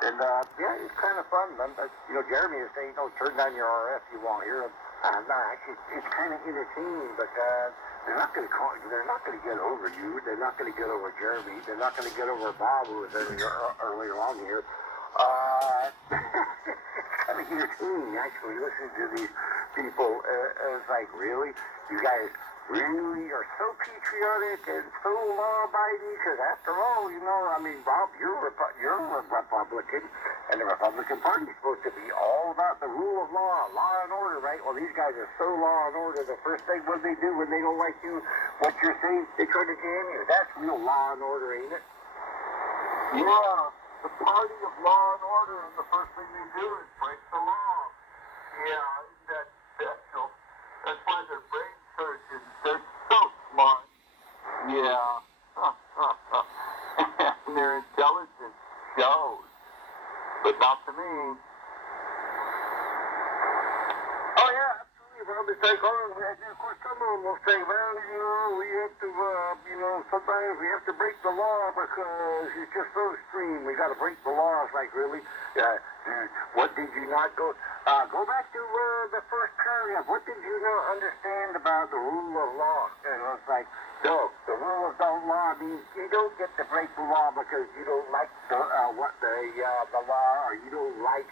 And, yeah, it's kind of fun. Jeremy is saying, turn down your RF, you won't hear them. No, actually, it's kind of entertaining, but they're not going to get over you. They're not going to get over Jeremy. They're not going to get over Bob, who was earlier on here. It's kind of entertaining, actually, listening to these people. It's like, really? You guys really are so patriotic and so law-abiding? Because after all, Bob, you're a Republican, and the Republican Party is supposed to be all about the rule of law and order, right? Well, these guys are so law and order. The first thing what they do when they don't like what you're saying, they try to jam you. That's real law and order, ain't it? Yeah, the party of law and order, and the first thing they do is break the law. Yeah, isn't that special? That's why they're brain surgeons. They're so smart. Yeah. And their intelligence shows. But not to me. Oh, yeah, absolutely. Well, they take on, of course, some of them will say, well, we have to, sometimes we have to break the law because it's just so extreme. We got to break the law. It's like, really? What did you not go back to the first paragraph. What did you not understand about the rule of law? And it's like, no, the rule of law means you don't get to break the law because you don't like the law, or you don't like,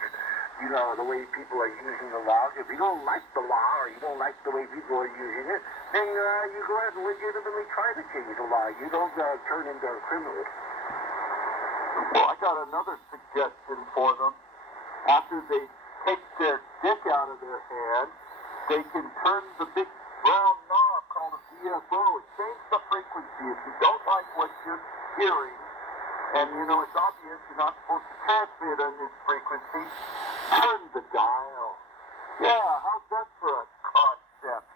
the way people are using the law. If you don't like the law, or you don't like the way people are using it, then you go ahead and legitimately try to change the law. You don't turn into a criminal. Well, I got another suggestion for them. After they take their dick out of their hand, they can turn the big brown knob called a VFO and change the frequency. If you don't like what you're hearing, and it's obvious you're not supposed to transmit on this frequency, turn the dial. Yeah, how's that for a concept?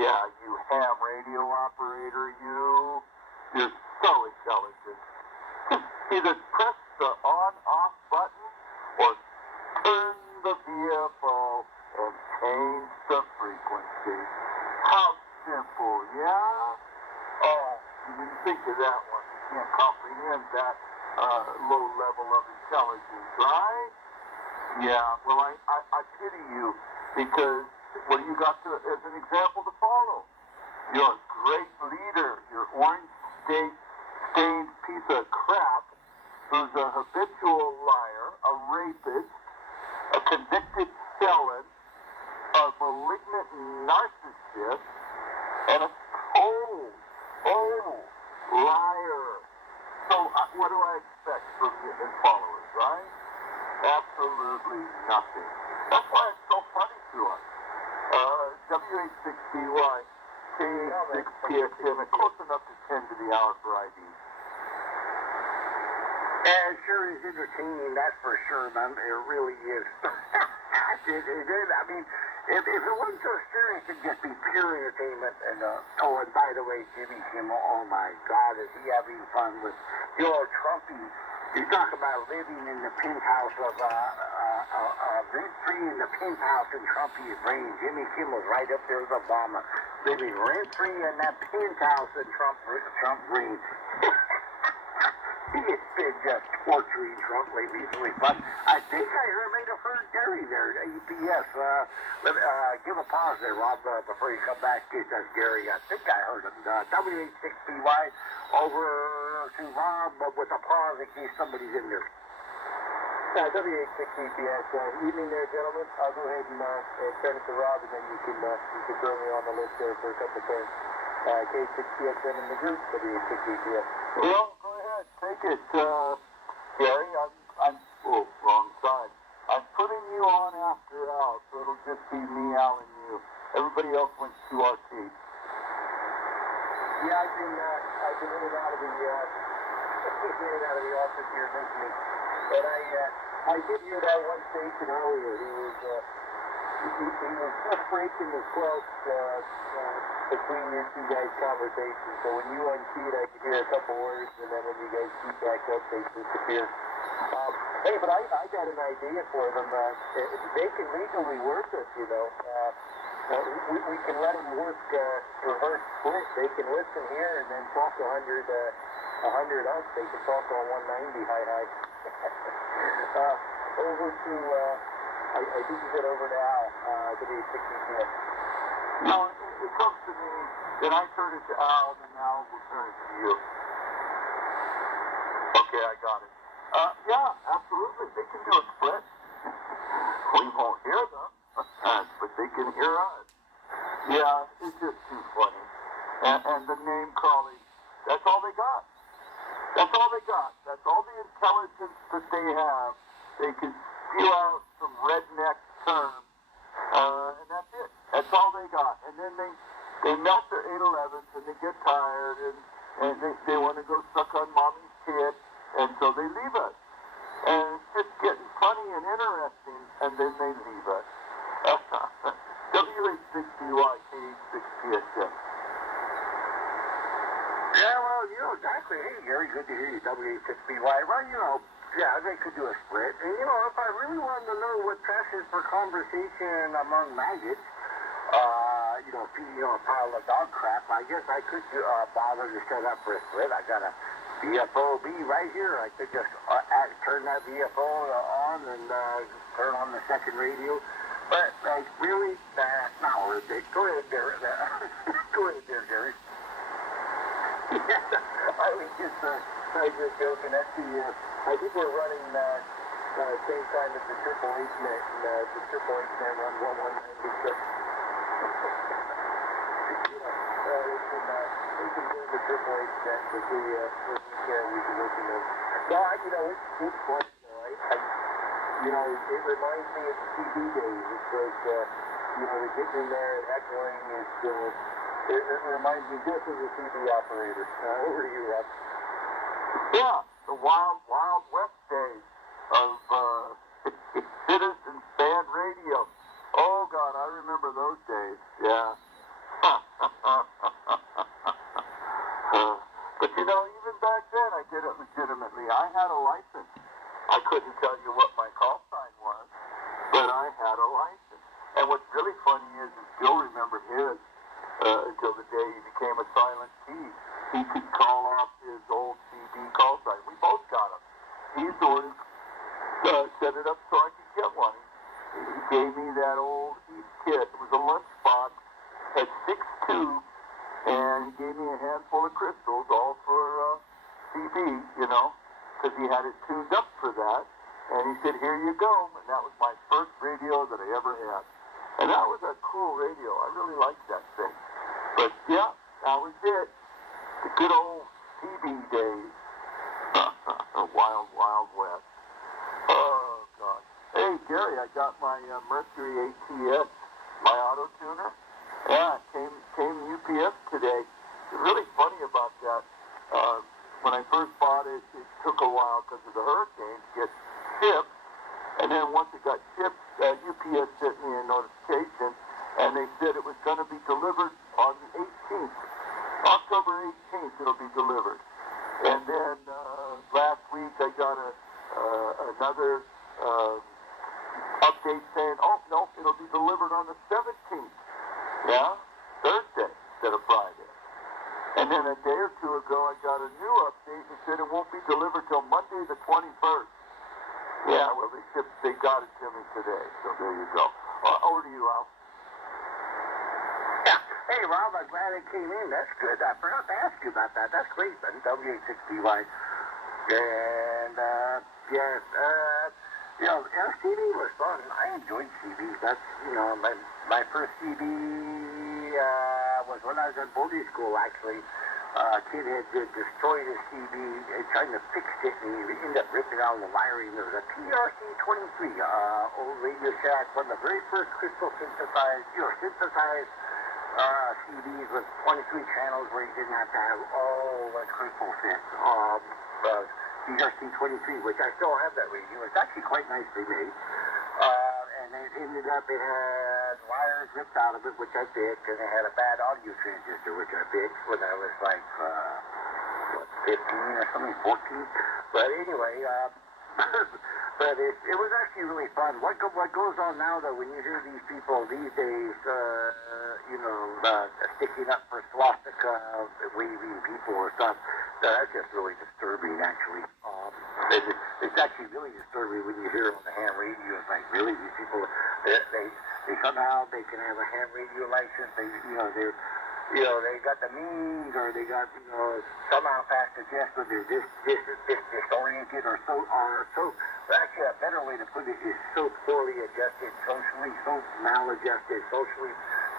Yeah, you ham radio operator, you're so intelligent. Either press the on-off button or turn the VFO and change the frequency. How simple, yeah? Oh, you didn't think of that one. You can't comprehend that low level of intelligence, right? Yeah, well, I pity you because what do you got as an example to follow? You're a great leader. You're orange stained piece of crap who's a habitual liar, a rapist, a convicted felon, a malignant narcissist, and a total liar. So what do I expect from his followers, right? Absolutely nothing. That's why it's so funny to us. W86BY, K86PXM, and close enough to 10 to the hour for ID. And it sure is entertaining, that's for sure, man. It really is. It is. I mean, if it wasn't so serious, it'd just be pure entertainment. And and by the way, Jimmy Kimmel, oh my God, is he having fun with Trumpy? You talk about living in the penthouse of rent-free in the penthouse in Trumpy's brain. Jimmy Kimmel's right up there with Obama, living rent-free in that penthouse in Trump brain. He has been just torturing Trump lately. But I think I may have heard Gary there at EPS. Give a pause there, Rob, before you come back. It says Gary. I think I heard him. W86BY over to Rob with a pause in case somebody's in there. W86EPS. Evening there, gentlemen. I'll go ahead and turn it to Rob, and then you can throw me on the list there for a couple of turns. K6PXM in the group, W86EPS. Well, go ahead, take it, Gary. I'm wrong side. I'm putting you on after Al, so it'll just be me, Al, and you. Everybody else went to RT. Yeah, I've been in and out of the office here lately. But I did hear that one station earlier. He was just breaking the cloak between your two guys' conversations. So when you unkeyed, I could hear a couple words, and then when you guys keep back up, they disappear. Hey, but I got an idea for them. They can legally work us, we can let them work reverse split. They can listen here and then talk 100 up. They can talk on 190 high. Over to, I think you said over to Al, W60. No, it comes to me, then I turn it to Al, and then Al will turn it to you. Okay, I got it. Yeah, absolutely. They can do a split. We won't hear them, but they can hear us. Yeah, it's just too funny. And the name calling, that's all they got. That's all they got. That's all the intelligence that they have. They can spew out some redneck terms, and that's it. That's all they got. And then they melt their 811s, and they get tired, and they want to go suck on mommy's tit, and so they leave us. And it's just getting funny and interesting, and then they leave us. W860Y, K86PSM. Yeah, well, you know, exactly. Hey, Gary, good to hear you, W86BY. Well, you know, yeah, they could do a split. And, you know, if I really wanted to know what passes for conversation among maggots, feeding a pile of dog crap, I guess I could bother to set up for a split. I got a VFO B right here. I could just turn that VFO on and turn on the second radio. But, really, not worth it. Go ahead there. Go ahead there, Gary. I was just joking. That's I think we're running same time as the Triple H net, and the Triple H net run 1196. We can do the Triple H net with the we can listen to. No, it's funny though. It reminds me of the TV days. It's like the getting in there and echoing is. It reminds me just as a TV operator. Over to you, Rob. Yeah, the wild, wild west days of citizens band radio. Oh, God, I remember those days. Yeah. But, even back then, I did it legitimately. I had a license. I couldn't tell you what my call sign was, but I had a license. And what's really funny is Bill remembered his. Until the day he became a silent T. He could call off his old CB call sign. We both got him. He's the one who set it up so I could get one. He gave me that old East kit. It was a lunchbox, had 6 tubes, and he gave me a handful of crystals, all for CB, because he had it tuned up for that. And he said, here you go. And that was my first radio that I ever had. And that was a cool radio. I really liked that thing. But, yeah, that was it. The good old CB days. Wild, wild west. Oh, God. Hey, Gary, I got my Mercury ATS, my auto tuner. Yeah, it came UPS today. It's really funny about that. When I first bought it, it took a while because of the hurricane to get shipped. And then once it got shipped, UPS sent me a notification, and they said it was going to be delivered on the 18th. October 18th, it'll be delivered. And then last week, I got another update saying, oh, no, it'll be delivered on the 17th. Yeah, Thursday instead of Friday. And then a day or two ago, I got a new update and said it won't be delivered till Monday the 21st. Yeah, well, they got it to me today, so there you go. Over to you, Al. Yeah. Hey, Rob, I'm glad it came in. That's good. I forgot to ask you about that. That's great, man. W860Y. And, CB was fun. I enjoyed CB. That's, my first CB was when I was in boarding school, actually. Kid had destroyed his CB trying to fix it, and he ended up ripping out the wiring. There was a PRC-23, old Radio Shack, one of the very first crystal synthesized CDs with 23 channels where you didn't have to have all the crystal fits. PRC-23, which I still have that radio. It's actually quite nicely made. And it ended up, it had wires ripped out of it, which I fixed, and it had a bad audio transistor, which I fixed when I was like, 15 or something, 14. But anyway, but it was actually really fun. What goes on now, though, when you hear these people these days, sticking up for swastika, waving people or stuff, that's just really disturbing, actually. It's actually really disturbing when you hear on the ham radio. It's like, really, these people, they somehow they can have a ham radio license. They got the means, or they got, somehow fast adjusted, they're disoriented, or so. Actually, a better way to put it is so poorly adjusted socially, so maladjusted socially.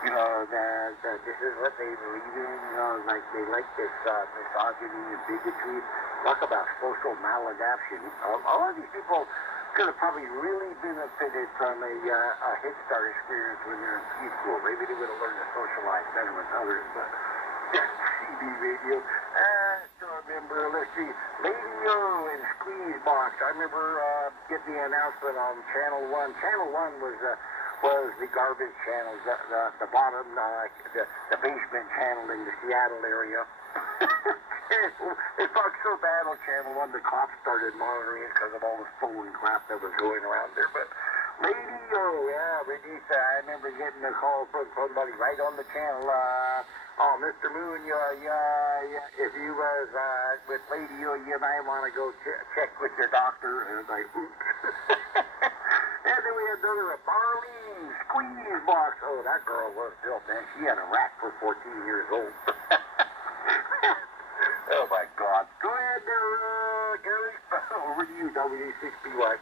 That this is what they believe in. Like they like this misogyny and bigotry. Talk about social maladaptation. A lot of these people could have probably really benefited from a Head Start experience when they're in preschool. Maybe they would have learned to socialize better with others, but CB radio. So I remember, let's see, Lady O and Squeeze Box. I remember getting the announcement on Channel 1. Channel 1 was the garbage channel, the bottom, the basement channel in the Seattle area. It fucked so bad on Channel 1, the cops started monitoring it because of all the stolen crap that was going around there. But radio, Renisa, I remember getting a call from somebody right on the channel. Mr. Moon, if you was with radio, you might want to go check with your doctor. And it's like, oops. And then we had another Marlene Squeeze Box. Oh, that girl was built, man. She had a rack for 14 years old. Oh, my God. Go ahead there, Gary. Over to you, W6BY.